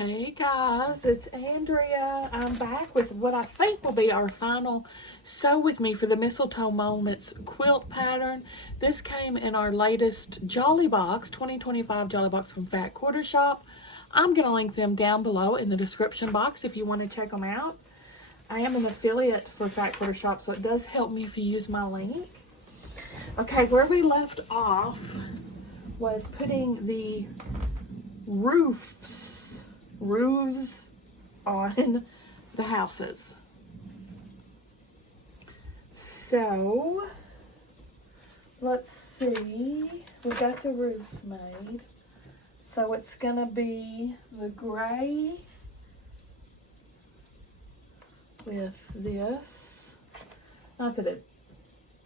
Hey guys, it's Andrea. I'm back with what I think will be our final sew with me for the Mistletoe Moments quilt pattern. This came in our latest Jolly Box, 2025 Jolly Box from Fat Quarter Shop. I'm going to link them down below in the description box if you want to check them out. I am an affiliate for Fat Quarter Shop, so it does help me if you use my link. Okay, where we left off was putting the roofs on the houses. So let's see, we got the roofs made. So it's gonna be the gray with this. Not that it,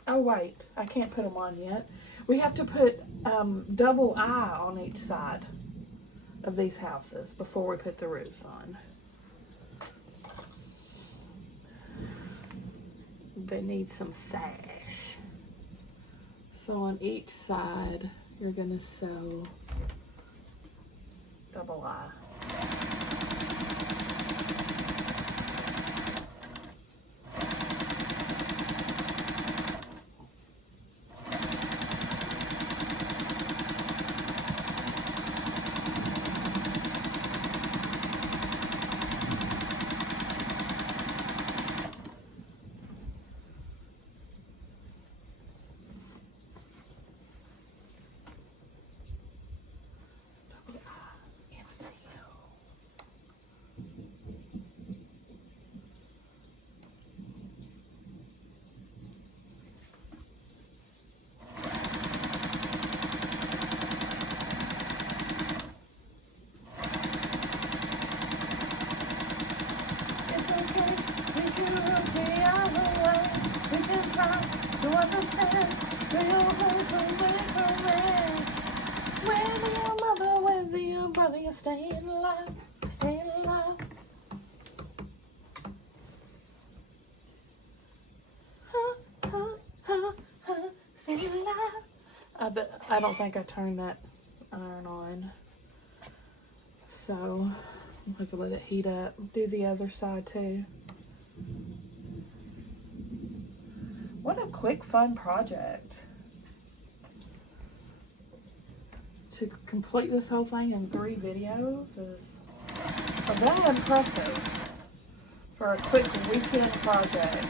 oh wait, I can't put them on yet. We have to put double I on each side of these houses before we put the roofs on. They need some sash. So on each side, you're gonna sew double I. Staying alive, staying alive. Staying alive. I don't think I turned that iron on. So I'll have to let it heat up. Do the other side too. What a quick, fun project. To complete this whole thing in 3 videos is very impressive for a quick weekend project.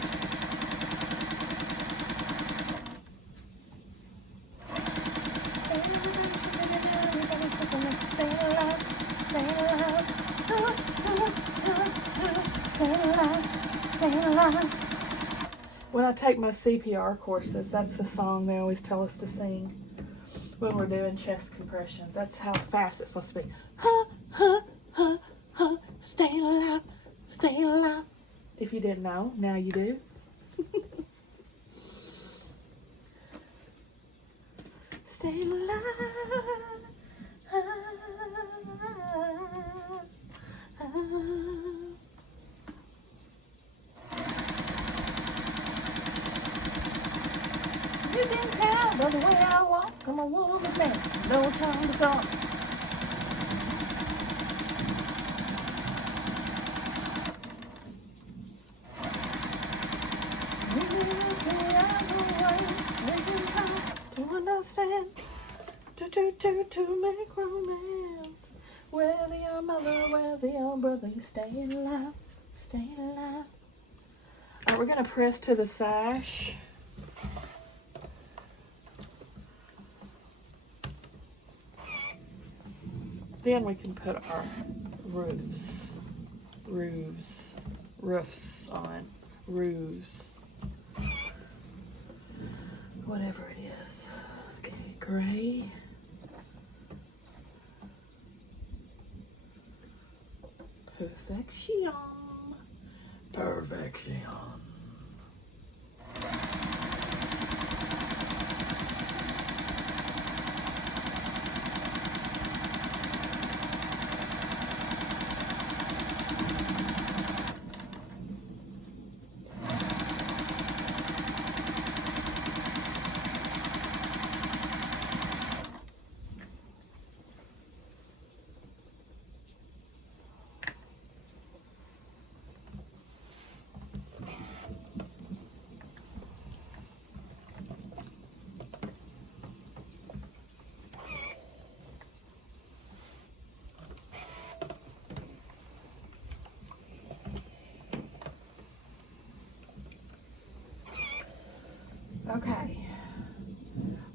When I take my CPR courses, that's the song they always tell us to sing when we're doing chest compressions. That's how fast it's supposed to be. Staying alive, staying alive. If you didn't know, now you do. Staying alive. You can tell by the way I walk, I'm a woman's man, no time to talk. To understand, to make romance. Whether your mother, whether your brother, you staying alive, staying alive. Alright, we're gonna press to the sash. Then we can put our roofs on, whatever it is. Okay, gray. Perfection. Perfection.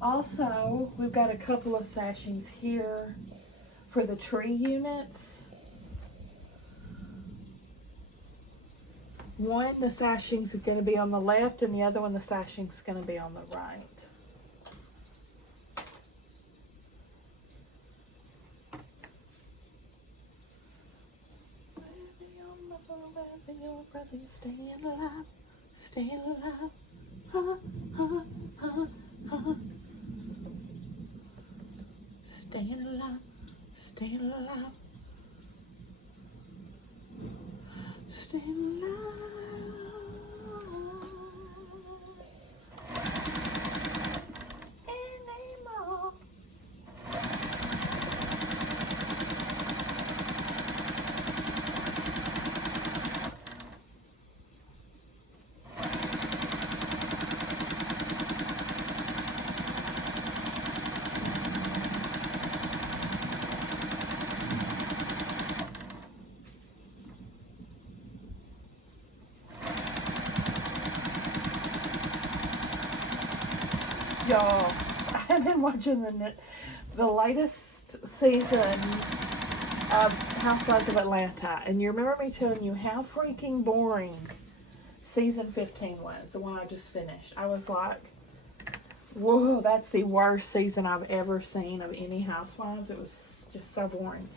Also, we've got a couple of sashings here for the tree units. One, the sashings are going to be on the left, and the other one, the sashing's going to be on the right. Brother, staying alive, staying alive. Staying alive, staying alive, staying alive. Anymore. Y'all, I've been watching the latest season of Housewives of Atlanta, and you remember me telling you how freaking boring season 15 was, the one I just finished. I was like, whoa, that's the worst season I've ever seen of any Housewives. It was just so boring.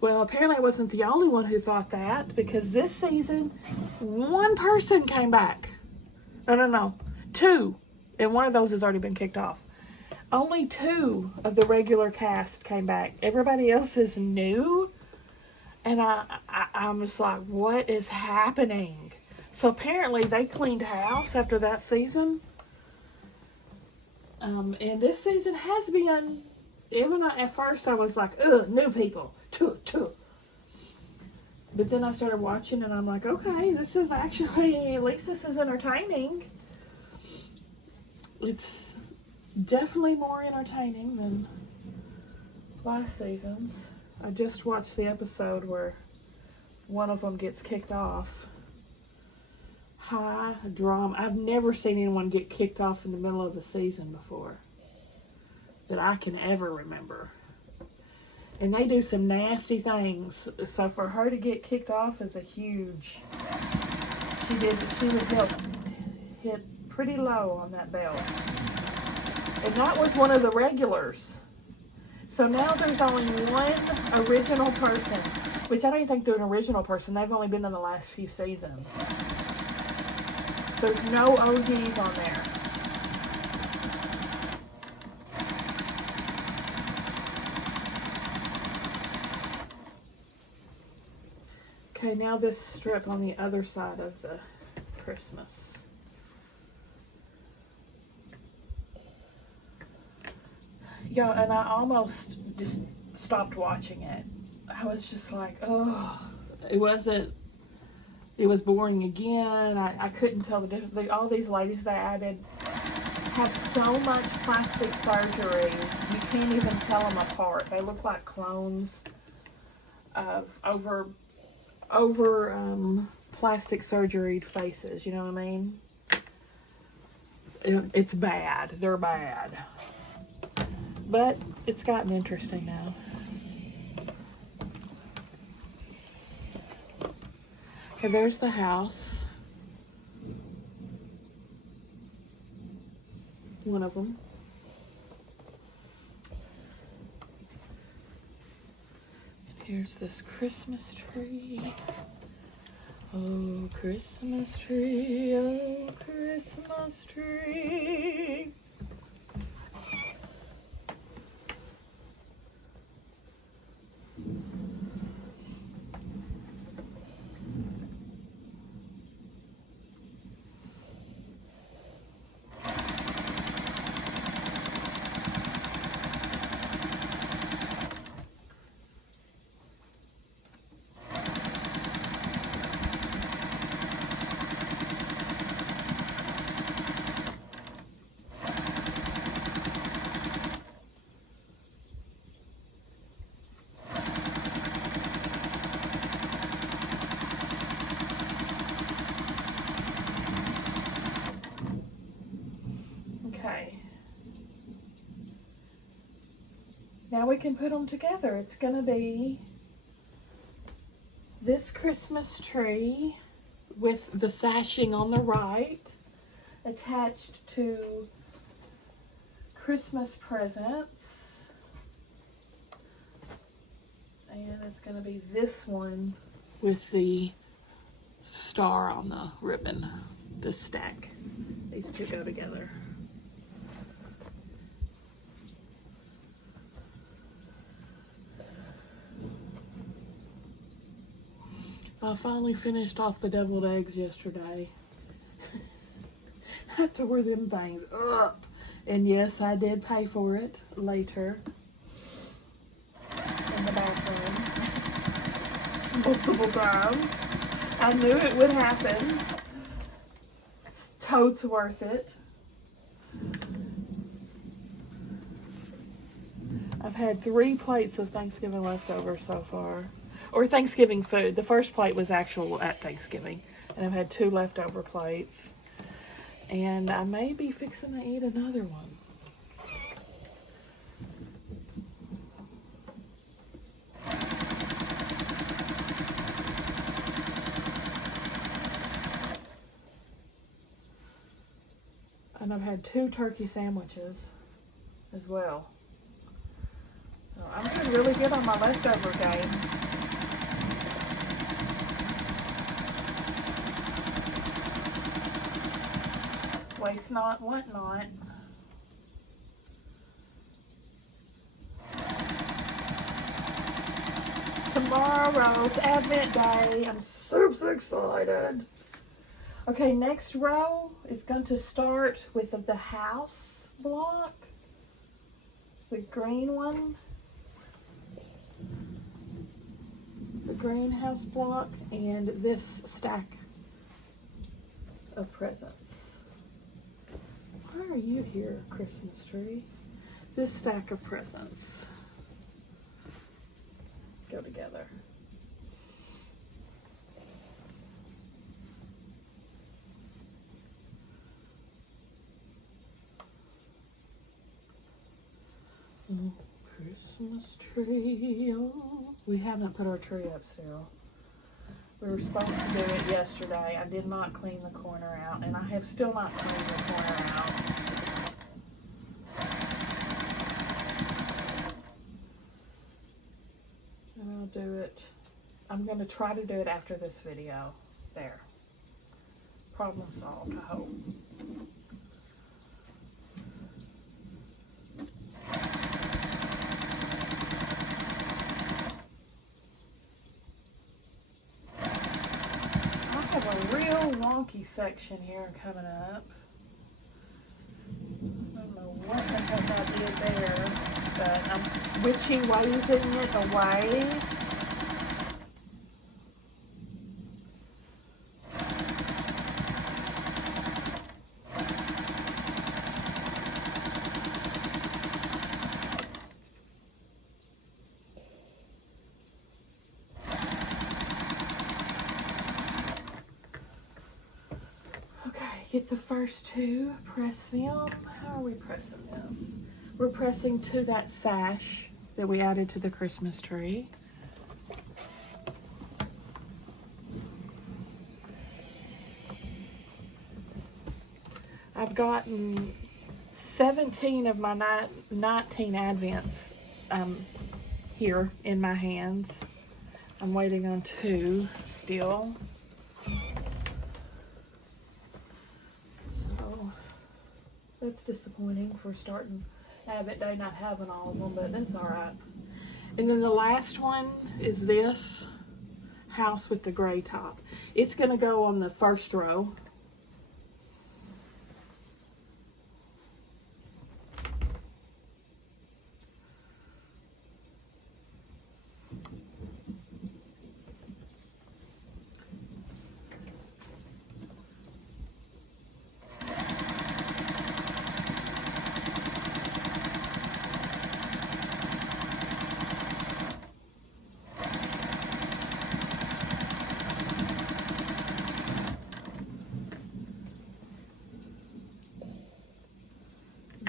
Well, apparently I wasn't the only one who thought that, because this season, one person came back. No, two. And one of those has already been kicked off. Only 2 of the regular cast came back. Everybody else is new. And I'm just like, what is happening? So apparently they cleaned house after that season. And this season has been, even at first I was like, ugh, new people. Tuh. But then I started watching and I'm like, okay, this is actually, at least this is entertaining. It's definitely more entertaining than last season's. I just watched the episode where one of them gets kicked off. High drama. I've never seen anyone get kicked off in the middle of a season before that I can ever remember. And they do some nasty things. So for her to get kicked off is a huge... She would hit pretty low on that belt. And that was one of the regulars. So now there's only one original person, which I don't even think they're an original person. They've only been in the last few seasons. There's no OGs on there. Okay, now this strip on the other side of the Christmas. Yeah, and I almost just stopped watching it. I was just like, oh, it was boring again. I couldn't tell the difference. All these ladies they added have so much plastic surgery, you can't even tell them apart. They look like clones of over plastic surgery faces, you know what I mean? It's bad. They're bad. But it's gotten interesting now. Okay, there's the house. One of them. And here's this Christmas tree. Oh, Christmas tree, oh, Christmas tree. Now we can put them together. It's going to be this Christmas tree with the sashing on the right attached to Christmas presents. And it's going to be this one with the star on the ribbon, this stack. These two go together. I finally finished off the deviled eggs yesterday. I tore them things up. And yes, I did pay for it later in the bathroom multiple times. I knew it would happen. It's totes worth it. I've had 3 plates of Thanksgiving leftovers so far. Or Thanksgiving food. The first plate was actual at Thanksgiving. And I've had 2 leftover plates. And I may be fixing to eat another one. And I've had 2 turkey sandwiches as well. So I'm doing really good on my leftover game. Waste not, want not. Tomorrow's Advent Day. I'm super excited. Okay, next row is going to start with the house block. The green one. The greenhouse block and this stack of presents. Why are you here, Christmas tree? This stack of presents go together. Oh, Christmas tree. Oh, we haven't put our tree up still. We were supposed to do it yesterday. I did not clean the corner out, and I have still not cleaned the corner out. And I'll do it. I'm going to try to do it after this video. There. Problem solved, I hope. Wonky section here coming up. I don't know what the heck I did there, but I'm witchy-waysing it away. Get the first 2, press them. How are we pressing this? We're pressing to that sash that we added to the Christmas tree. I've gotten 17 of my 19 Advents here in my hands. I'm waiting on 2 still. That's disappointing for starting Advent Day not having all of them, but that's all right. And then the last one is this house with the gray top. It's going to go on the first row.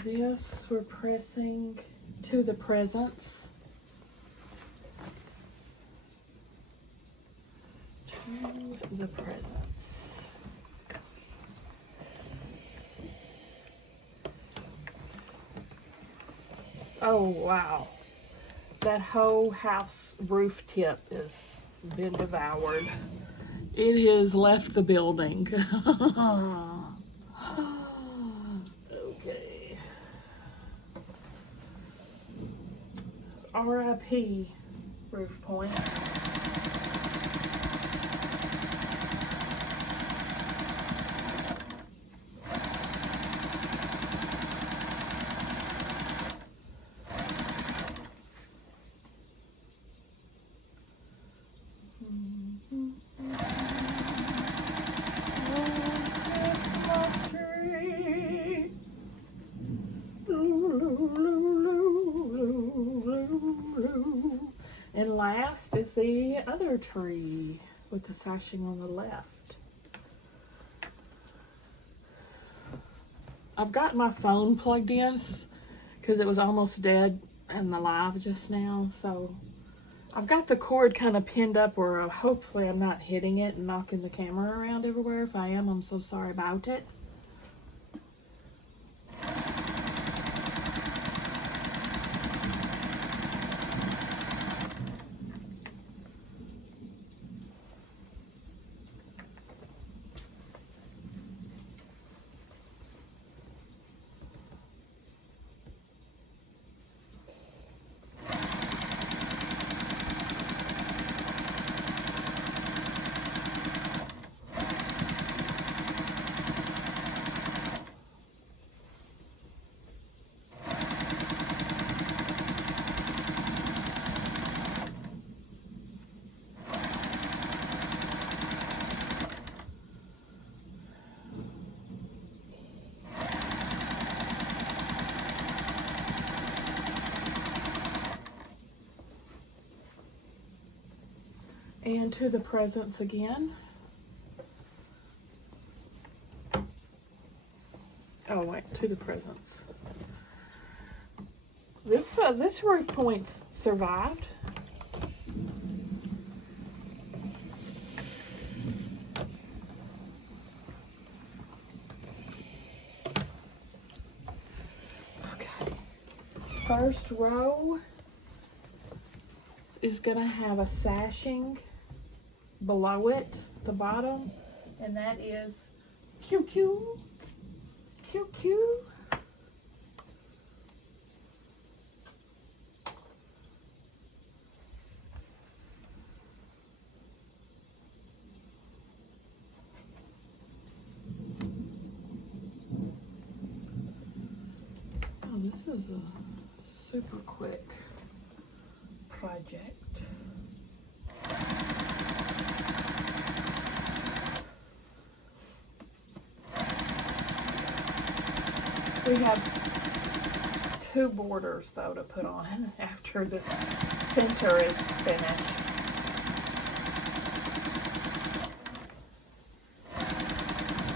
This we're pressing to the presents. To the presents. Oh wow, that whole house roof tip has been devoured. It has left the building. Okay. RIP roof point. And last is the other tree with the sashing on the left. I've got my phone plugged in because it was almost dead in the live just now, so I've got the cord kind of pinned up where hopefully I'm not hitting it and knocking the camera around everywhere. If I am, I'm so sorry about it. And to the presents again. Oh wait, to the presents. This roof point survived. Okay. First row is gonna have a sashing below it, the bottom, and that is QQ. QQ. Oh, this is a super quick project. We have 2 borders though to put on after this center is finished.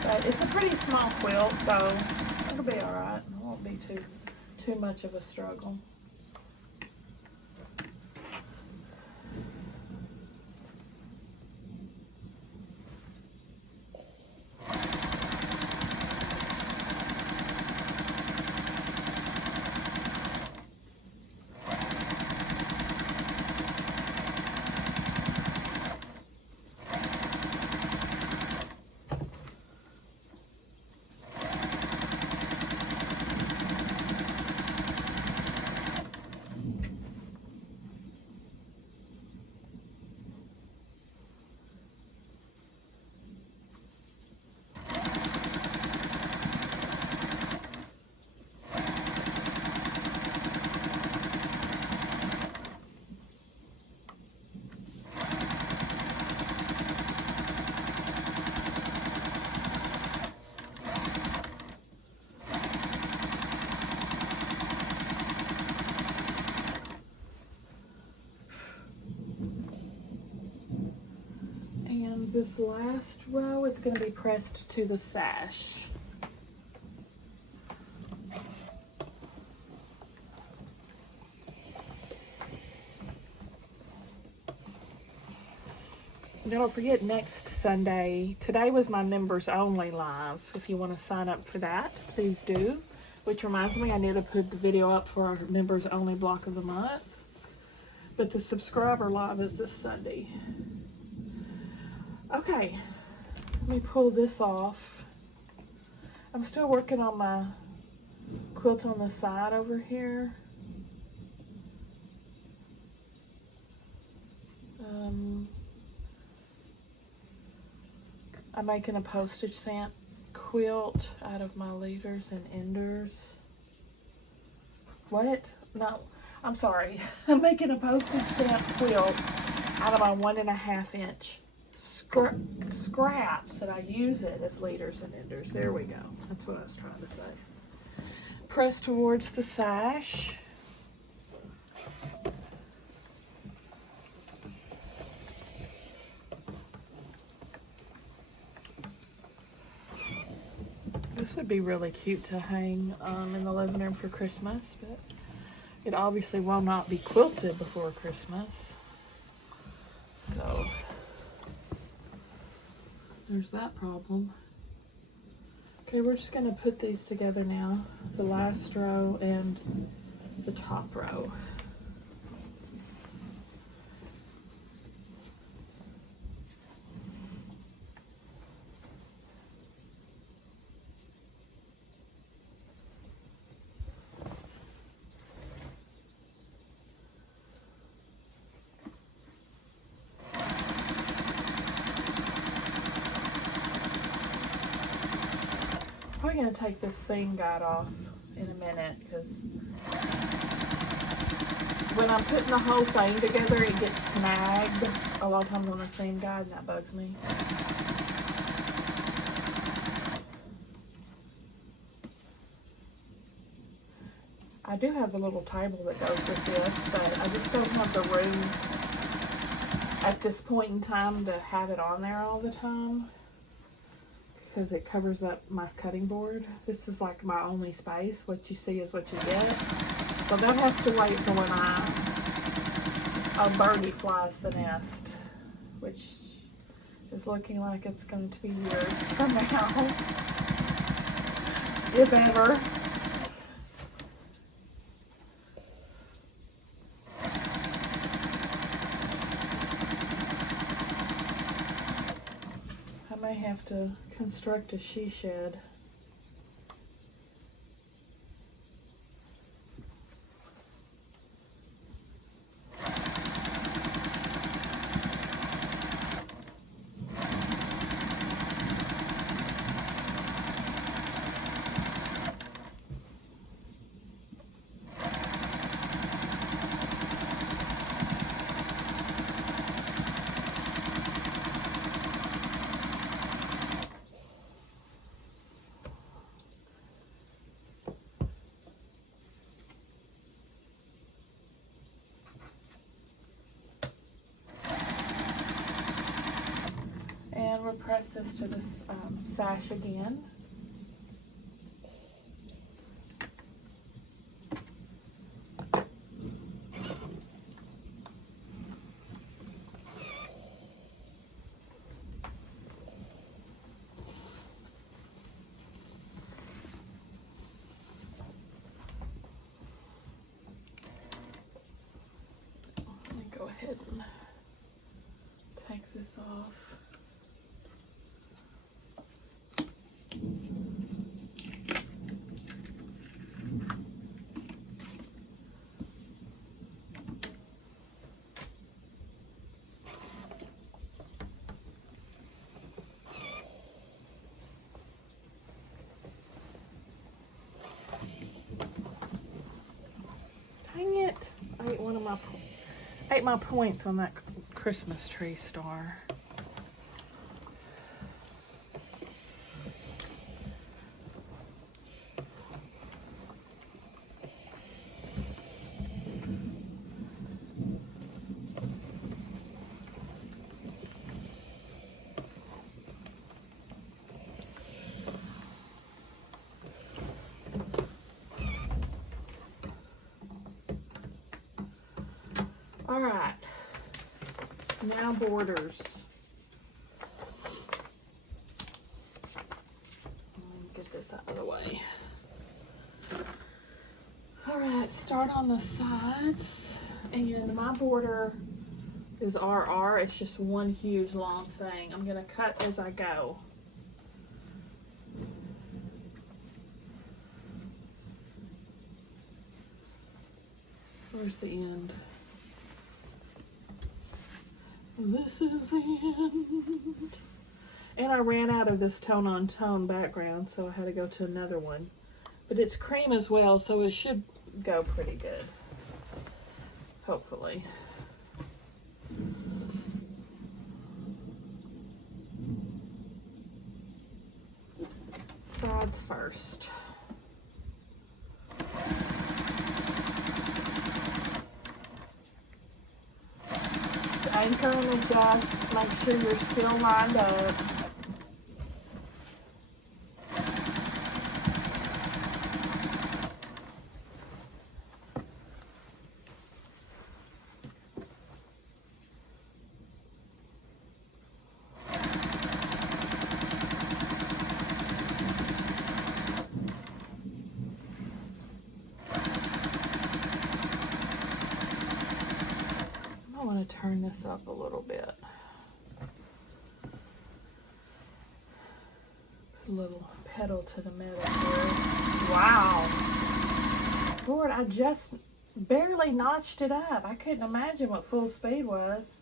But it's a pretty small quilt, so it'll be alright. It won't be too much of a struggle. This last row is going to be pressed to the sash. Don't forget next Sunday. Today was my members only live. If you want to sign up for that, please do. Which reminds me, I need to put the video up for our members only block of the month. But the subscriber live is this Sunday. Okay, let me pull this off. I'm still working on my quilt on the side over here. I'm making a postage stamp quilt out of my leaders and enders. What? No, I'm sorry. I'm making a postage stamp quilt out of my 1.5 inch scraps that I use it as leaders and enders. There we go. That's what I was trying to say. Press towards the sash. This would be really cute to hang in the living room for Christmas, but it obviously will not be quilted before Christmas. So there's that problem. Okay, we're just gonna put these together now, the last row and the top row. I'm going to take this seam guide off in a minute because when I'm putting the whole thing together, it gets snagged a lot of times on the seam guide, and that bugs me. I do have the little table that goes with this, but I just don't have the room at this point in time to have it on there all the time, because it covers up my cutting board. This is like my only space. What you see is what you get. So that has to wait for when a birdie flies the nest, which is looking like it's going to be years from now, if ever. I may have to construct a she shed. And we'll press this to this sash again. Let me go ahead and take this off. Dang it! I ate my points on that Christmas tree star. All right, now borders. Let's start on the sides, and my border is RR. It's just one huge long thing. I'm gonna cut as I go. Where's the end? This is the end. And I ran out of this tone-on-tone background, so I had to go to another one. But it's cream as well, so it should go pretty good. Hopefully. Sides first. Just anchor and adjust. Make sure you're still lined up. I want to turn this up a little bit. Put a little pedal to the metal here. Wow. Lord, I just barely notched it up. I couldn't imagine what full speed was.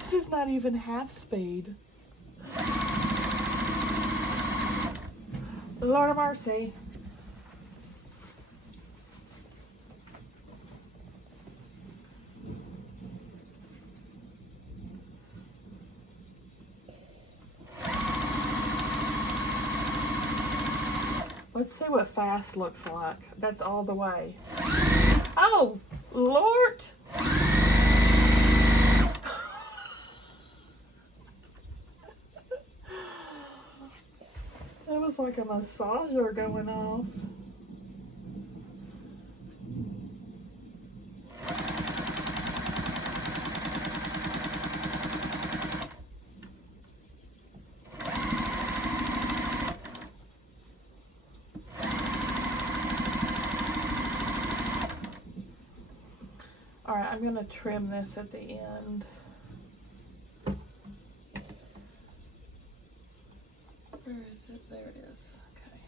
This is not even half speed. Lord of mercy. Let's see what fast looks like. That's all the way. Oh, Lord. That was like a massager going off. All right, I'm gonna trim this at the end. Where is it? There it is. Okay.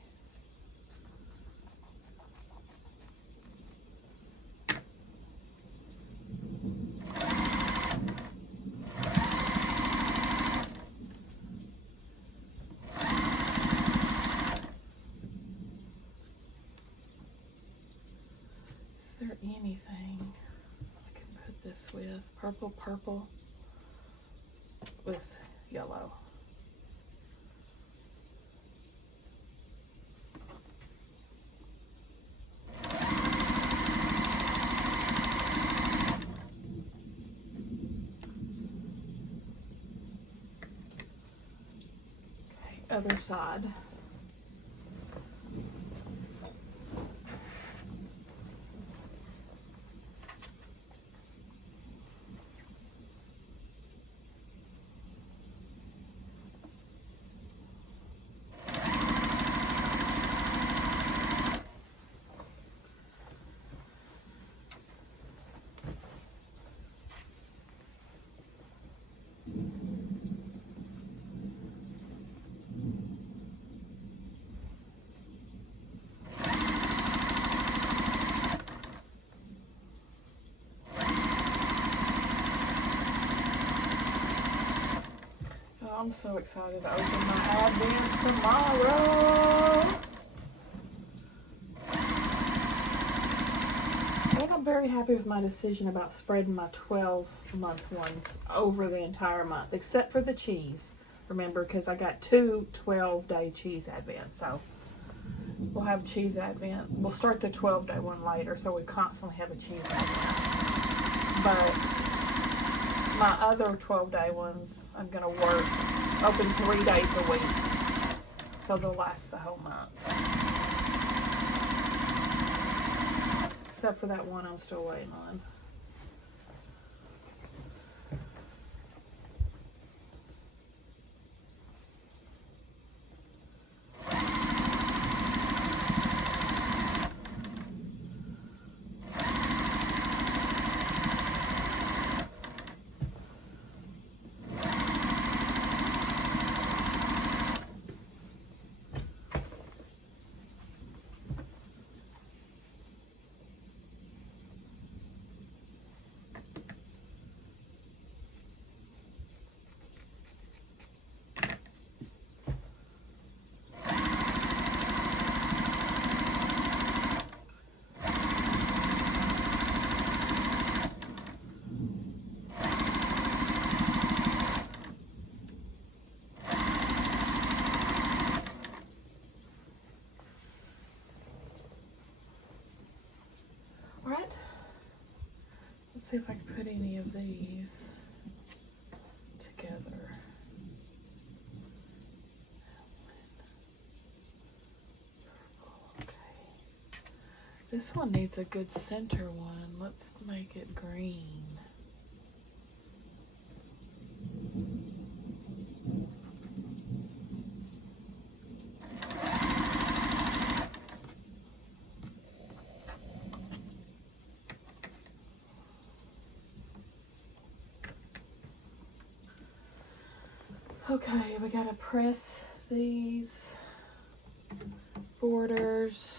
Is there anything I can put this with? Purple with yellow. Other side. I'm so excited to open my Advent tomorrow. And I'm very happy with my decision about spreading my 12-month ones over the entire month, except for the cheese. Remember, because I got 2 12-day cheese Advents, so we'll have cheese Advent. We'll start the 12-day one later, so we constantly have a cheese Advent. But my other 12-day ones, I'm going to work open 3 days a week, so they'll last the whole month. Except for that one I'm still waiting on. right, let's see if I can put any of these together. Okay, this one needs a good center one. Let's make it green. Okay, we gotta press these borders.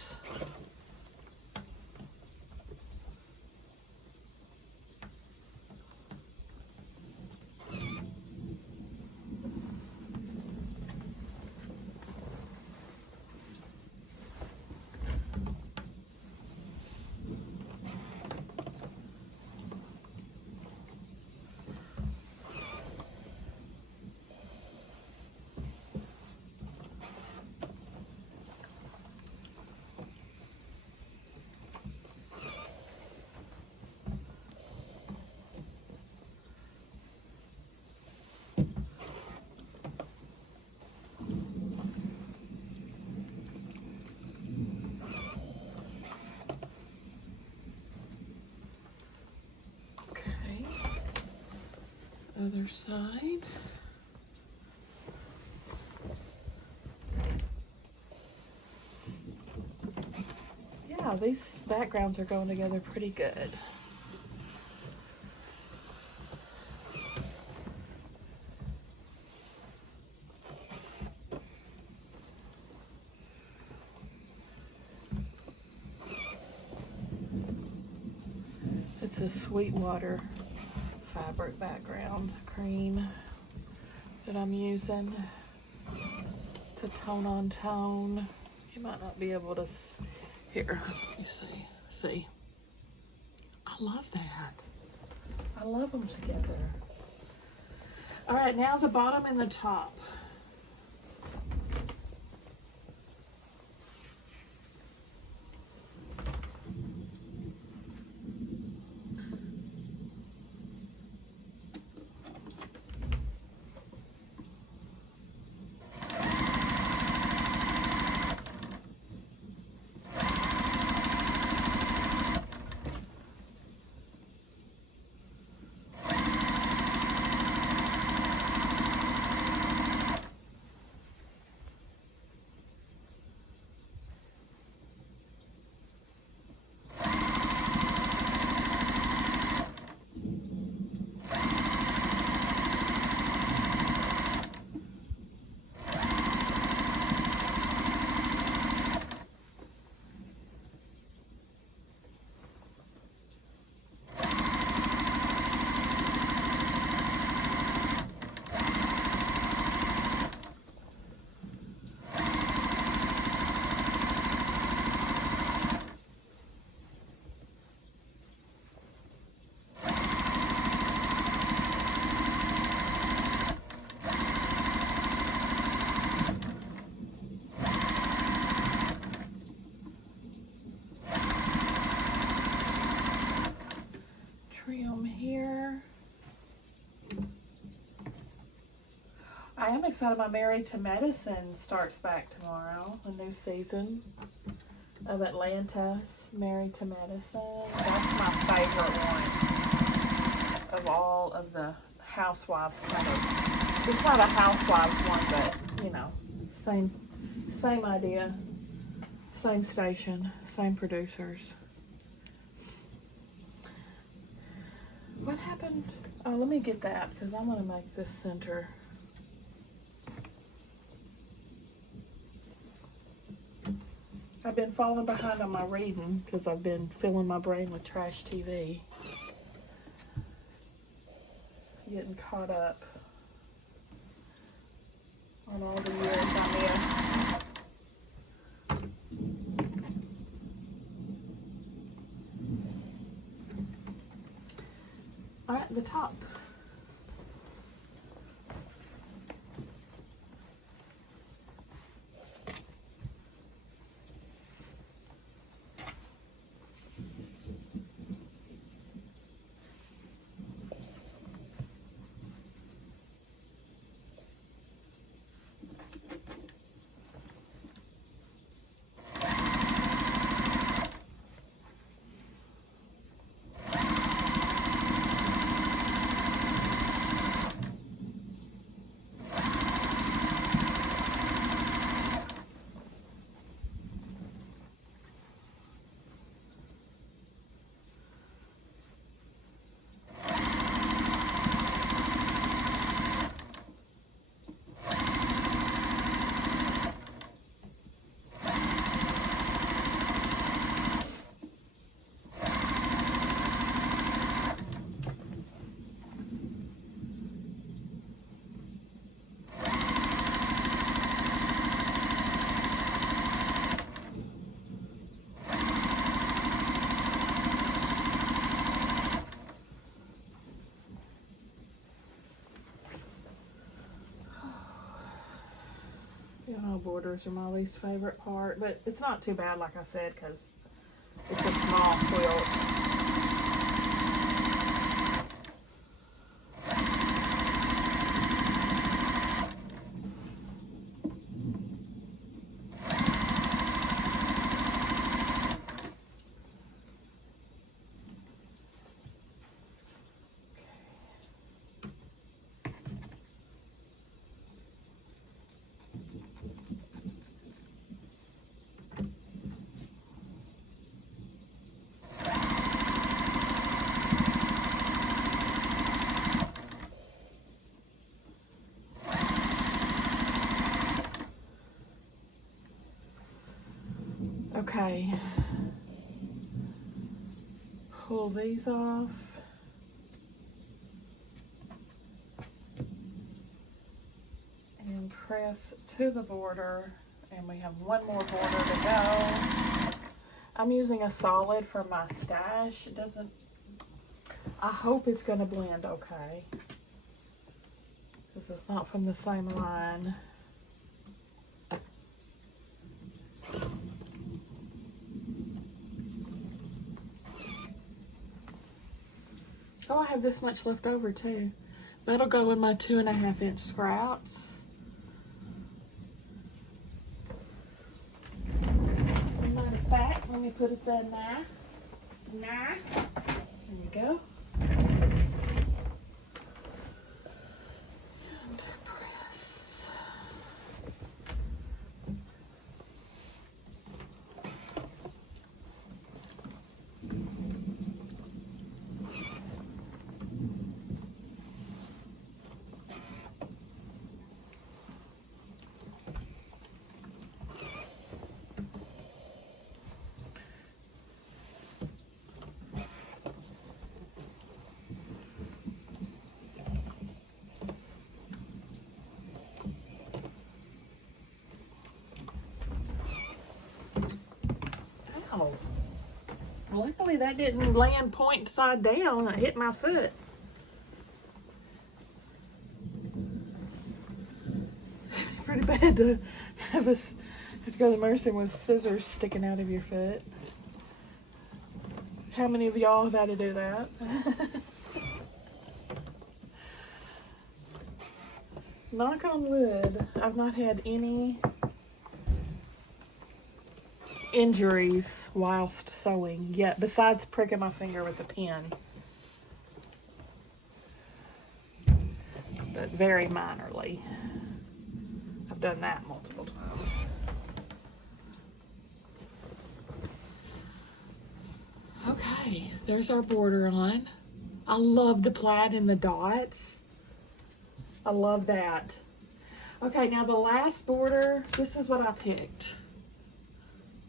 Other side. Yeah, these backgrounds are going together pretty good. It's a Sweetwater fabric background cream that I'm using. It's a tone on tone. You might not be able to here, you see. I love that. I love them together. All right, now the bottom and the top. Here. I am excited. My Married to Medicine starts back tomorrow. A new season of Atlanta's Married to Medicine. That's my favorite one of all of the Housewives kind of. It's not a Housewives one, but you know, same idea, same station, same producers. What happened? Oh, let me get that because I'm going to make this center. I've been falling behind on my reading because I've been filling my brain with trash TV. Getting caught up on all the years I missed. All right, the top. Oh, borders are my least favorite part, but it's not too bad, like I said, because it's a small quilt. Okay, pull these off. And press to the border, and we have one more border to go. I'm using a solid for my stash. It doesn't, I hope it's gonna blend okay, because it's not from the same line. Oh, I have this much left over too. That'll go in my 2.5 inch scraps. As a matter of fact, let me put it there now. There you go. And press. Ow. Luckily that didn't land point side down. It hit my foot. Pretty bad to have to go to the nursing with scissors sticking out of your foot. How many of y'all have had to do that? Knock on wood, I've not had any injuries whilst sewing yet, besides pricking my finger with a pin. But very minorly. I've done that multiple times. Okay, there's our border on. I love the plaid and the dots. I love that. Okay, now the last border, this is what I picked.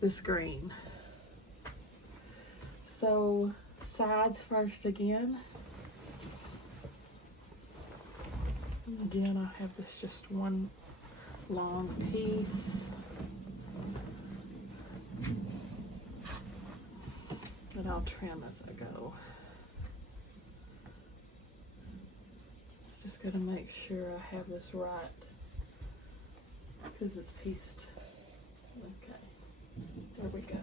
This green. So sides first again. And again, I have this just one long piece. And I'll trim as I go. Just gotta make sure I have this right, because it's pieced. Okay, there we go.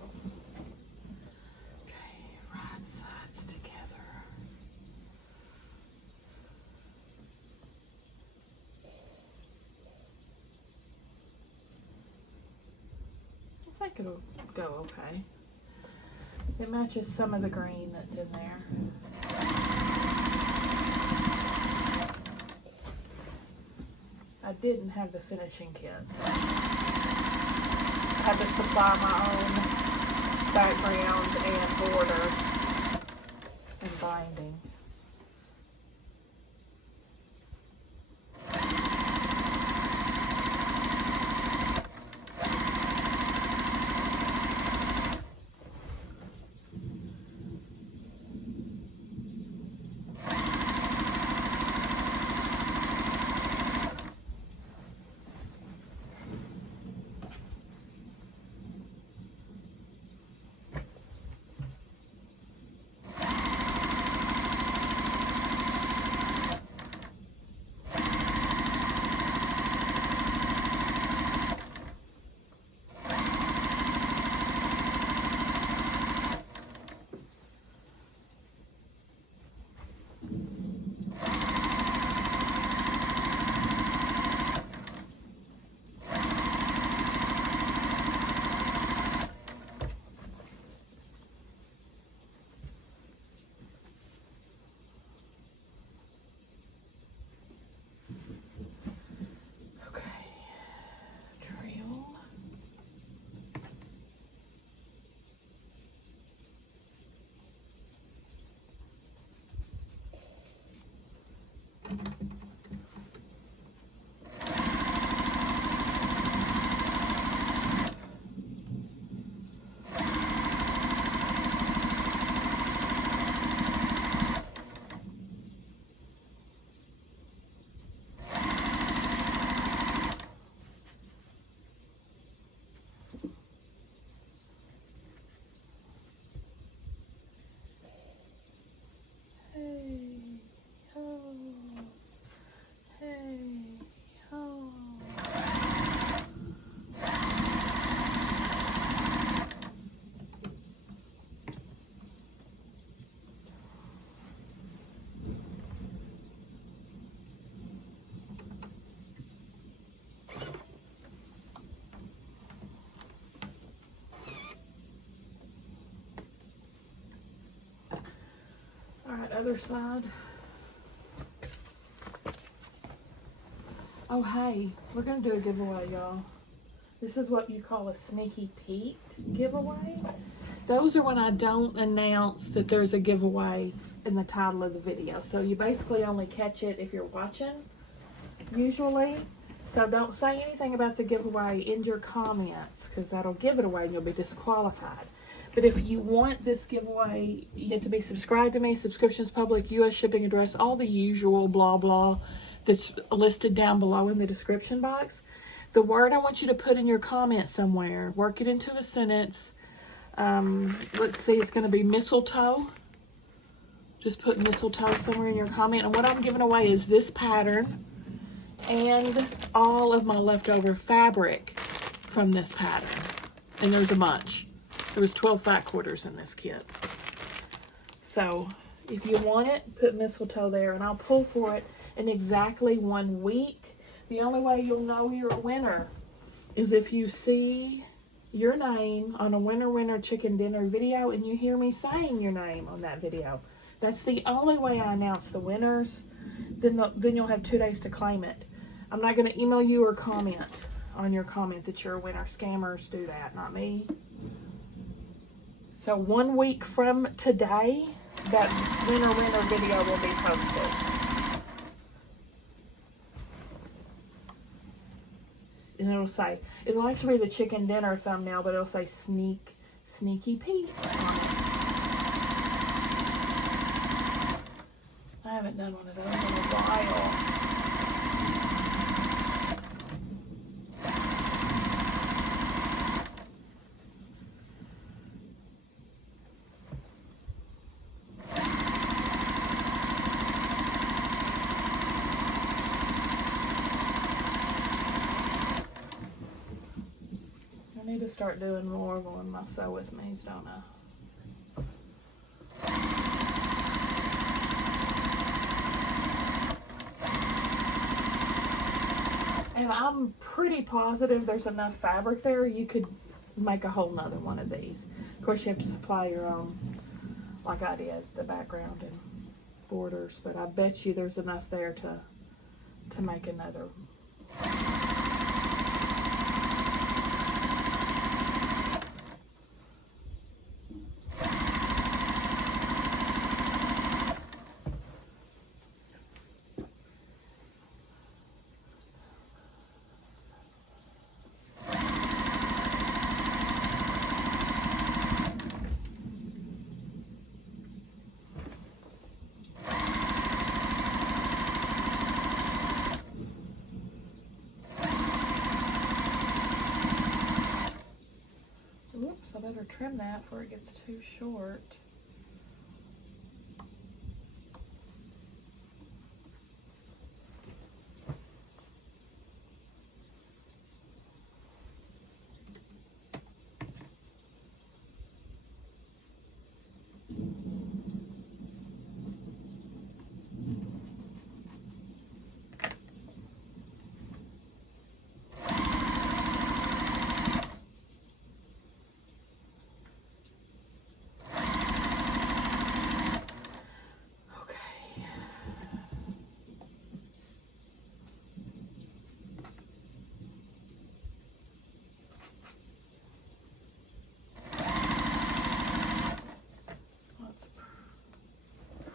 Okay, right sides together. I think it'll go okay. It matches some of the green that's in there. I didn't have the finishing kit, so I had to supply my own background and border and binding. other side. Oh, hey, we're gonna do a giveaway, y'all. This is what you call a sneaky peek giveaway. Those are when I don't announce that there's a giveaway in the title of the video. So you basically only catch it if you're watching, usually. So don't say anything about the giveaway in your comments, because that'll give it away and you'll be disqualified. But if you want this giveaway, you have to be subscribed to me, subscriptions public, US shipping address, all the usual blah blah that's listed down below in the description box. The word I want you to put in your comment somewhere, work it into a sentence. Let's see, it's going to be mistletoe. Just put mistletoe somewhere in your comment. And what I'm giving away is this pattern and all of my leftover fabric from this pattern. And there's a bunch. There was 12 fat quarters in this kit. So if you want it, put mistletoe there, and I'll pull for it in exactly 1 week. The only way you'll know you're a winner is if you see your name on a winner chicken dinner video and you hear me saying your name on that video. That's the only way I announce the winners. Then you'll have 2 days to claim it. I'm not going to email you or comment on your comment that you're a winner. Scammers do that, not me. So 1 week from today, that winner video will be posted. And it'll actually be the chicken dinner thumbnail, but it'll say sneaky peek on it. I haven't done one of those in a while. I need to start doing more on my sew with me's, don't I? And I'm pretty positive there's enough fabric there. You could make a whole nother one of these. Of course, you have to supply your own, like I did, the background and borders. But I bet you there's enough there to make another. Oops, I better trim that before it gets too short.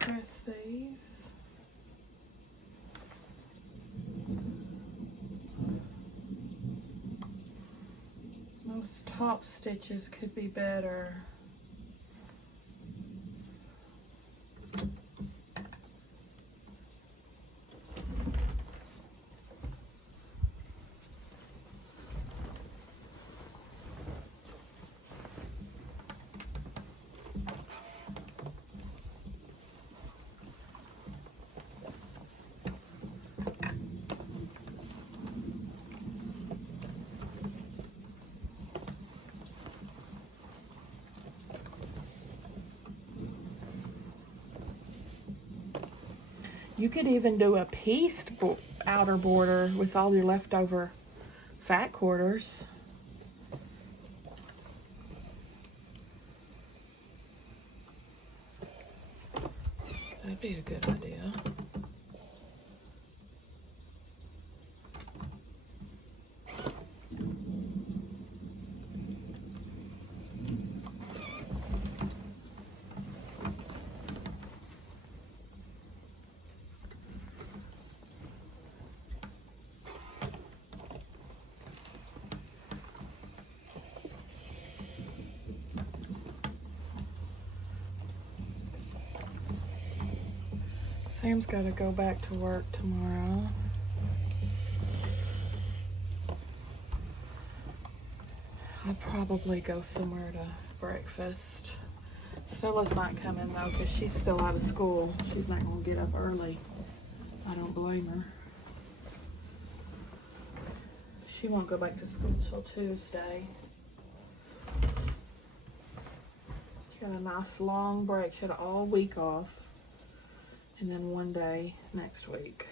Press these. Those top stitches could be better. You could even do a pieced outer border with all your leftover fat quarters. That'd be a good idea. Sam's got to go back to work tomorrow. I'll probably go somewhere to breakfast. Stella's not coming though because she's still out of school. She's not going to get up early. I don't blame her. She won't go back to school until Tuesday. She got a nice long break. She had all week off. And then one day next week.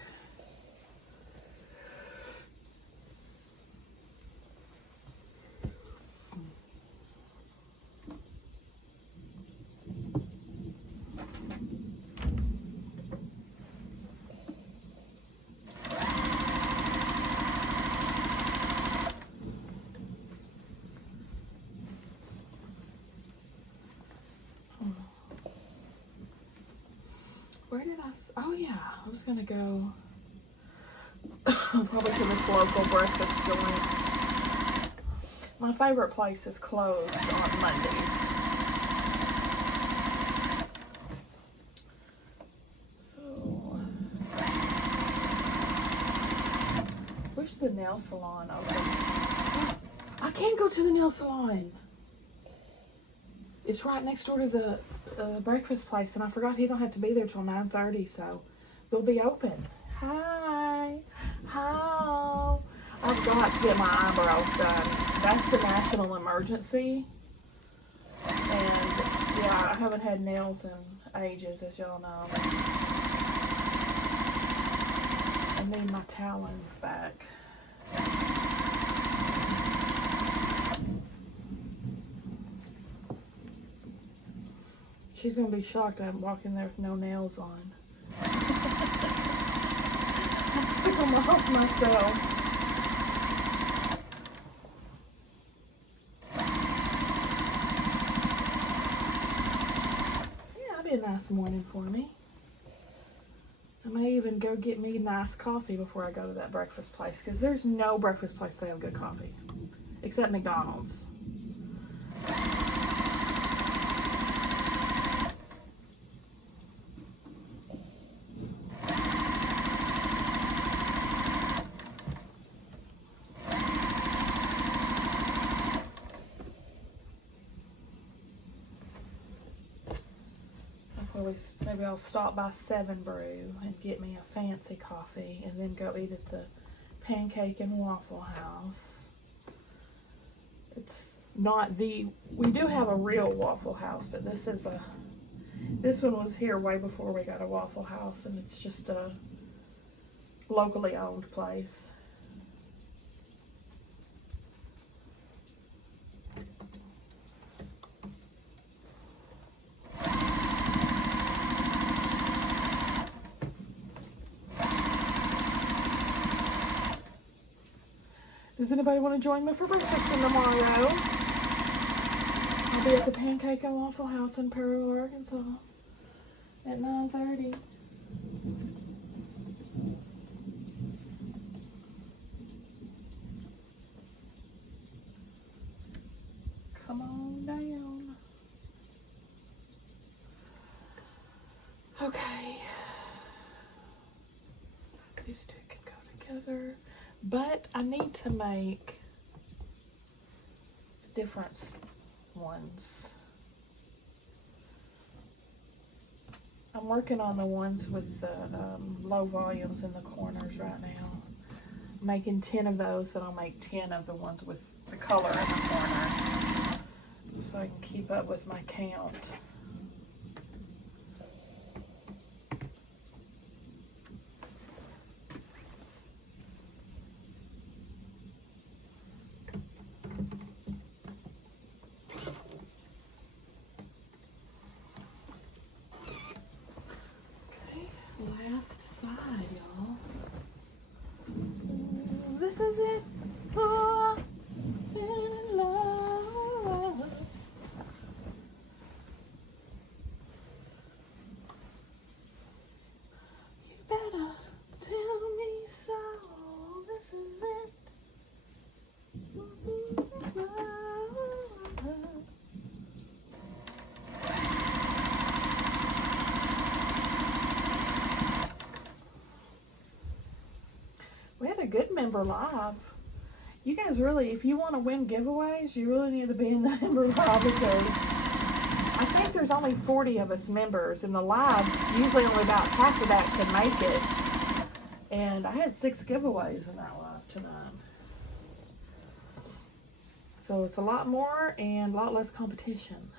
Where did oh yeah, I was gonna go probably to this local breakfast joint. My favorite place is closed on Mondays. So, where's the nail salon open? I can't go to the nail salon. It's right next door to the breakfast place, and I forgot he don't have to be there till 9:30, so they'll be open. Hi. How? I've got to get my eyebrows done. That's a national emergency. And yeah, I haven't had nails in ages, as y'all know. I need my talons back. She's going to be shocked I'm walking there with no nails on. I took them off myself. Yeah, that'd be a nice morning for me. I may even go get me nice coffee before I go to that breakfast place, because there's no breakfast place that have good coffee, except McDonald's. Maybe I'll stop by 7 Brew and get me a fancy coffee and then go eat at the Pancake and Waffle House. It's not we do have a real Waffle House, but this one was here way before we got a Waffle House, and it's just a locally owned place. Does anybody want to join me for breakfast tomorrow? I'll be at the Pancake and Waffle House in Paragould, Arkansas at 9:30. Come on down. Okay. These two can go together. But I need to make different ones. I'm working on the ones with the low volumes in the corners right now. I'm making 10 of those, then I'll make 10 of the ones with the color in the corner, so I can keep up with my count. this is it. Oh, in love. You better tell me so. This is it. We had a good member live. You guys really, if you want to win giveaways, you really need to be in the member live because I think there's only 40 of us members, and the live, usually only about half of that can make it. And I had 6 giveaways in that live tonight. So it's a lot more and a lot less competition.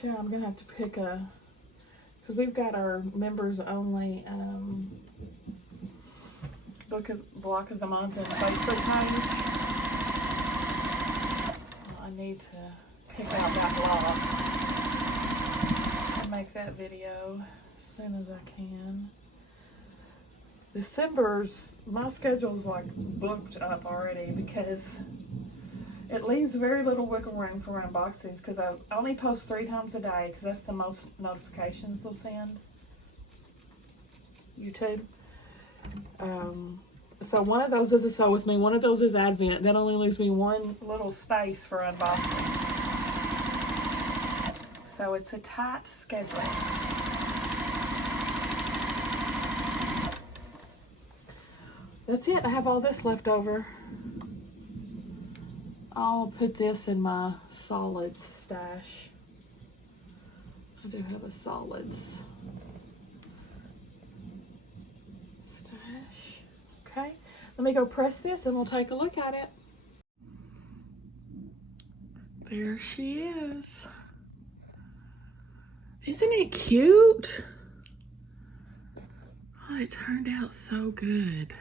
Yeah, I'm gonna have to pick a, because we've got our members only block of the month and Facebook page. I need to pick out that block and make that video as soon as I can. December's, my schedule's like booked up already because it leaves very little wiggle room for unboxings because I only post 3 times a day because that's the most notifications they'll send. YouTube. So one of those is a Sew With Me, one of those is Advent. That only leaves me one little space for unboxing. So it's a tight schedule. That's it. I have all this left over. I'll put this in my solids stash. I do have a solids stash. Okay, let me go press this and we'll take a look at it. There she is. Isn't it cute? Oh, it turned out so good.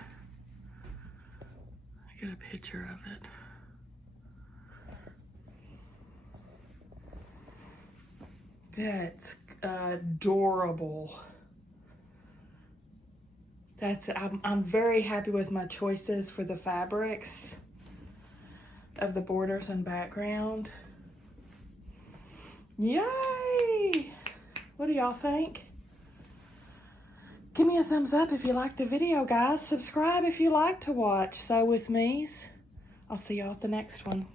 I got a picture of it. That's adorable. I'm very happy with my choices for the fabrics of the borders and background. Yay! What do y'all think? Give me a thumbs up if you liked the video, guys. Subscribe if you like to watch Sew With Me's. I'll see y'all at the next one.